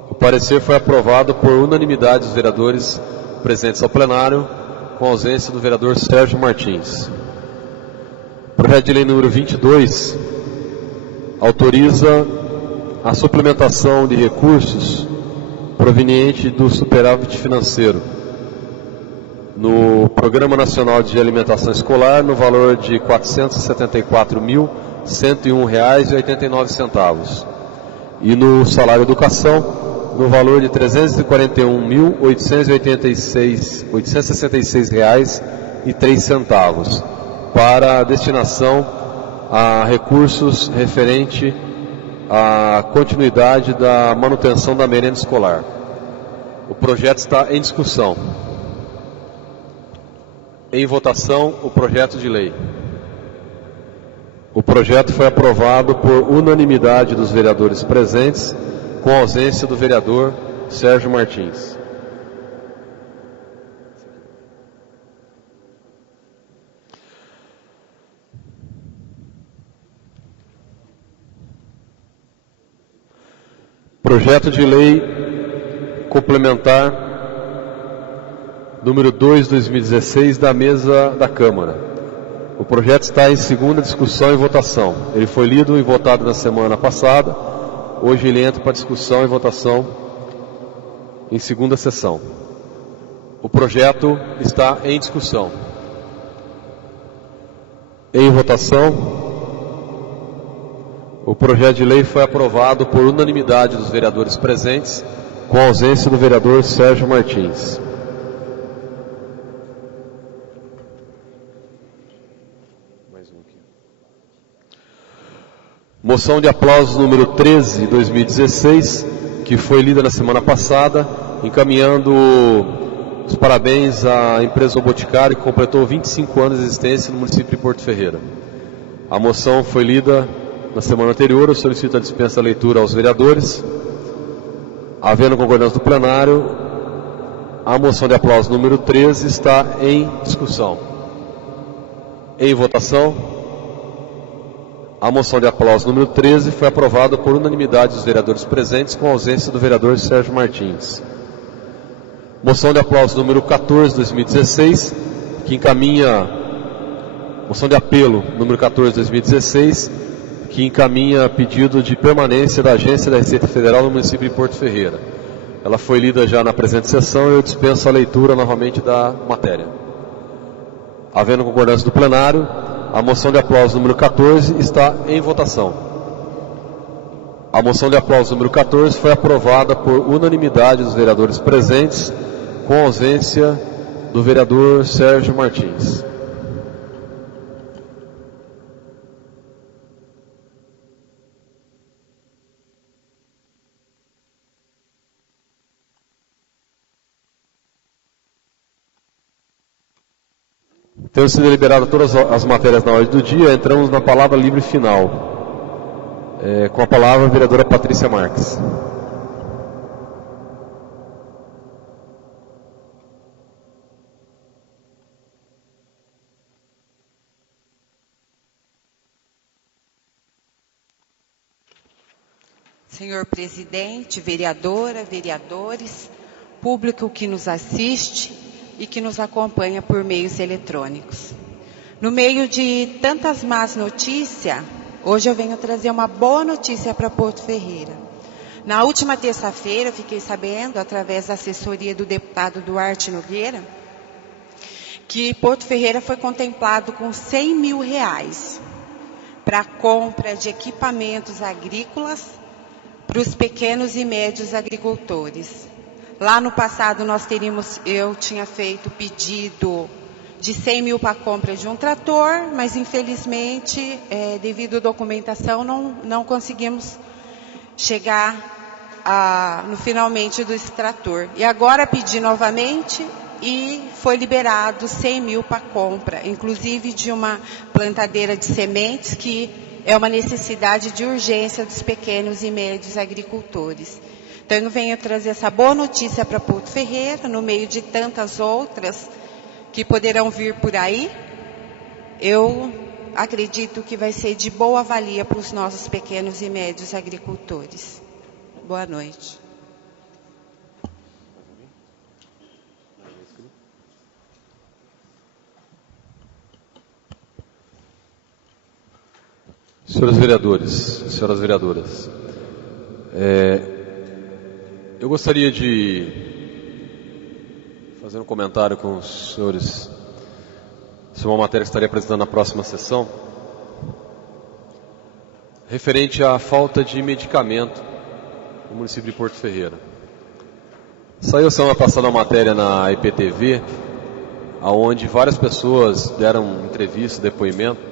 o parecer foi aprovado por unanimidade dos vereadores presentes ao plenário, com a ausência do vereador Sérgio Martins. Projeto de lei número 22 autoriza a suplementação de recursos proveniente do superávit financeiro no Programa Nacional de Alimentação Escolar no valor de R$ 474.101,89 e no Salário Educação no valor de R$ 341.866,03 para destinação a recursos referente à continuidade da manutenção da merenda escolar. O projeto está em discussão. Em votação, o projeto de lei. O projeto foi aprovado por unanimidade dos vereadores presentes, com a ausência do vereador Sérgio Martins. Projeto de lei complementar número 2/2016 da mesa da Câmara. O projeto está em segunda discussão e votação. Ele foi lido e votado na semana passada. Hoje ele entra para discussão e votação em segunda sessão. O projeto está em discussão. Em votação, o projeto de lei foi aprovado por unanimidade dos vereadores presentes, com a ausência do vereador Sérgio Martins. Moção de aplausos número 13/2016, que foi lida na semana passada, encaminhando os parabéns à empresa O Boticário, que completou 25 anos de existência no município de Porto Ferreira. A moção foi lida na semana anterior. Eu solicito a dispensa da leitura aos vereadores. Havendo concordância do plenário, a moção de aplauso número 13 está em discussão. Em votação. A moção de aplauso número 13 foi aprovada por unanimidade dos vereadores presentes, com a ausência do vereador Sérgio Martins. Moção de aplauso número 14/2016, que encaminha... Moção de apelo número 14/2016, que encaminha pedido de permanência da Agência da Receita Federal no município de Porto Ferreira. Ela foi lida já na presente sessão e eu dispenso a leitura novamente da matéria. Havendo concordância do plenário, a moção de aplauso número 14 está em votação. A moção de aplauso número 14 foi aprovada por unanimidade dos vereadores presentes, com a ausência do vereador Sérgio Martins. Tendo sido deliberadas todas as matérias na ordem do dia, entramos na palavra livre final. Com a palavra, a vereadora Patrícia Marques. Senhor presidente, vereadora, vereadores, público que nos assiste e que nos acompanha por meios eletrônicos. No meio de tantas más notícias, hoje eu venho trazer uma boa notícia para Porto Ferreira. Na última terça-feira, fiquei sabendo, através da assessoria do deputado Duarte Nogueira, que Porto Ferreira foi contemplado com R$100 mil para a compra de equipamentos agrícolas para os pequenos e médios agricultores. Lá no passado eu tinha feito pedido de 100 mil para a compra de um trator, mas infelizmente, devido à documentação, não conseguimos chegar no finalmente desse trator. E agora pedi novamente e foi liberado 100 mil para compra, inclusive de uma plantadeira de sementes, que é uma necessidade de urgência dos pequenos e médios agricultores. Então eu venho trazer essa boa notícia para Porto Ferreira, no meio de tantas outras que poderão vir por aí. Eu acredito que vai ser de boa valia para os nossos pequenos e médios agricultores. Boa noite. Senhores vereadores, senhoras vereadoras, eu gostaria de fazer um comentário com os senhores sobre uma matéria que estaria apresentando na próxima sessão, referente à falta de medicamento no município de Porto Ferreira. Saiu semana passada uma matéria na IPTV, onde várias pessoas deram entrevista, depoimento.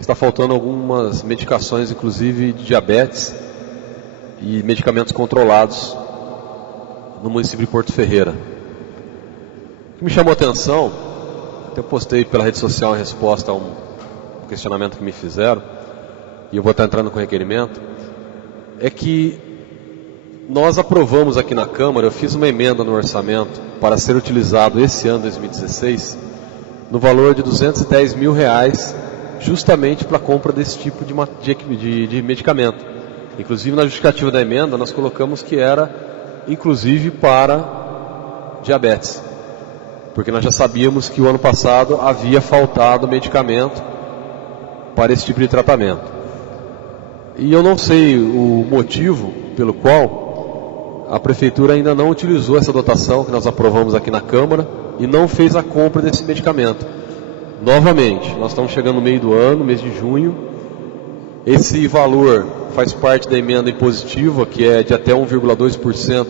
Está faltando algumas medicações, inclusive de diabetes e medicamentos controlados no município de Porto Ferreira. O que me chamou a atenção, até postei pela rede social em resposta a um questionamento que me fizeram, e eu vou estar entrando com requerimento, é que nós aprovamos aqui na Câmara, eu fiz uma emenda no orçamento para ser utilizado esse ano, 2016, no valor de R$210 mil, justamente para a compra desse tipo de medicamento. Inclusive, na justificativa da emenda, nós colocamos que era, inclusive, para diabetes. Porque nós já sabíamos que o ano passado havia faltado medicamento para esse tipo de tratamento. E eu não sei o motivo pelo qual a Prefeitura ainda não utilizou essa dotação que nós aprovamos aqui na Câmara e não fez a compra desse medicamento. Novamente, nós estamos chegando no meio do ano, mês de junho. Esse valor faz parte da emenda impositiva, que é de até 1,2%,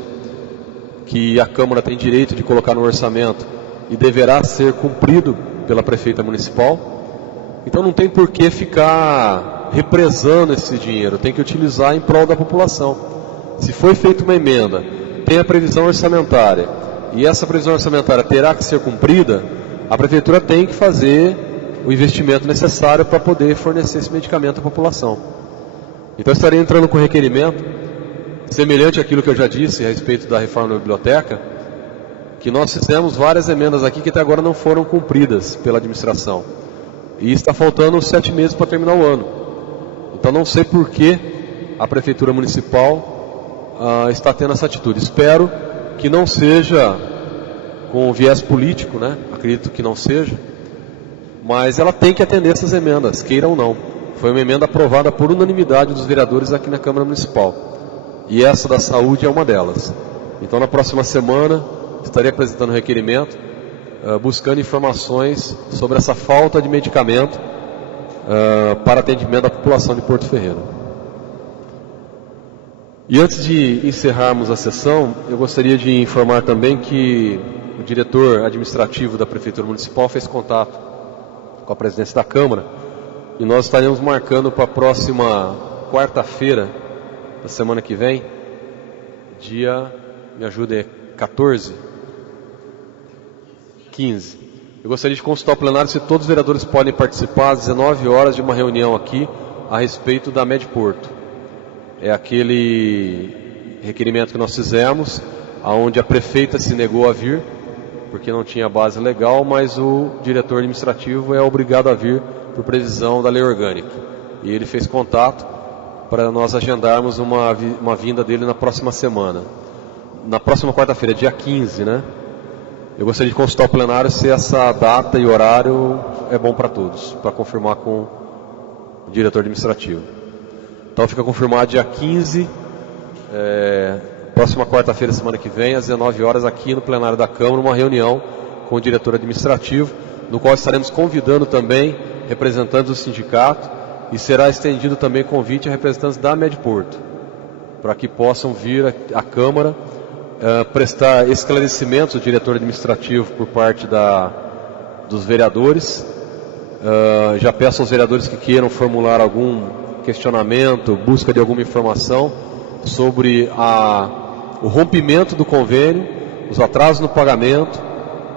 que a Câmara tem direito de colocar no orçamento e deverá ser cumprido pela Prefeita Municipal. Então não tem por que ficar represando esse dinheiro, tem que utilizar em prol da população. Se foi feita uma emenda, tem a previsão orçamentária, e essa previsão orçamentária terá que ser cumprida, a Prefeitura tem que fazer o investimento necessário para poder fornecer esse medicamento à população. Então eu estarei entrando com requerimento, semelhante àquilo que eu já disse a respeito da reforma da biblioteca, que nós fizemos várias emendas aqui que até agora não foram cumpridas pela administração. E está faltando 7 meses para terminar o ano. Então não sei por que a Prefeitura Municipal está tendo essa atitude. Espero que não seja com viés político, né? Acredito que não seja, mas ela tem que atender essas emendas, queira ou não. Foi uma emenda aprovada por unanimidade dos vereadores aqui na Câmara Municipal, e essa da saúde é uma delas. Então na próxima semana estarei apresentando um requerimento, buscando informações sobre essa falta de medicamento para atendimento da população de Porto Ferreira. E antes de encerrarmos a sessão, eu gostaria de informar também que o diretor administrativo da Prefeitura Municipal fez contato com a presidência da Câmara e nós estaremos marcando para a próxima quarta-feira da semana que vem, dia, me ajudem, 14? 15. Eu gostaria de consultar o plenário se todos os vereadores podem participar às 19 horas de uma reunião aqui a respeito da Medporto. É aquele requerimento que nós fizemos, onde a prefeita se negou a vir, porque não tinha base legal, mas o diretor administrativo é obrigado a vir por previsão da lei orgânica. E ele fez contato para nós agendarmos uma vinda dele na próxima semana. Na próxima quarta-feira, dia 15, né? Eu gostaria de consultar o plenário se essa data e horário é bom para todos, para confirmar com o diretor administrativo. Então fica confirmado dia 15, próxima quarta-feira, semana que vem, às 19 horas, aqui no plenário da Câmara, uma reunião com o diretor administrativo, no qual estaremos convidando também representantes do sindicato e será estendido também convite a representantes da Medporto, para que possam vir à Câmara prestar esclarecimentos ao diretor administrativo por parte dos vereadores. Já peço aos vereadores que queiram formular algum questionamento, busca de alguma informação sobre o rompimento do convênio, os atrasos no pagamento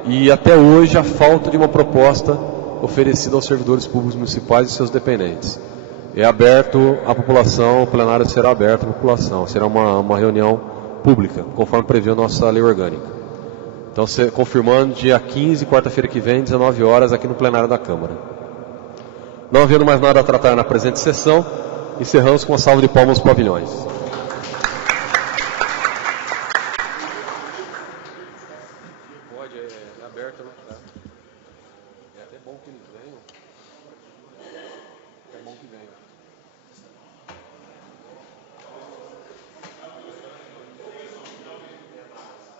e até hoje a falta de uma proposta oferecida aos servidores públicos municipais e seus dependentes. É aberto à população, o plenário será aberto à população, será uma reunião pública, conforme prevê a nossa lei orgânica. Então, confirmando, dia 15, quarta-feira que vem, 19 horas, aqui no plenário da Câmara. Não havendo mais nada a tratar na presente sessão, encerramos com uma salva de palmas aos pavilhões.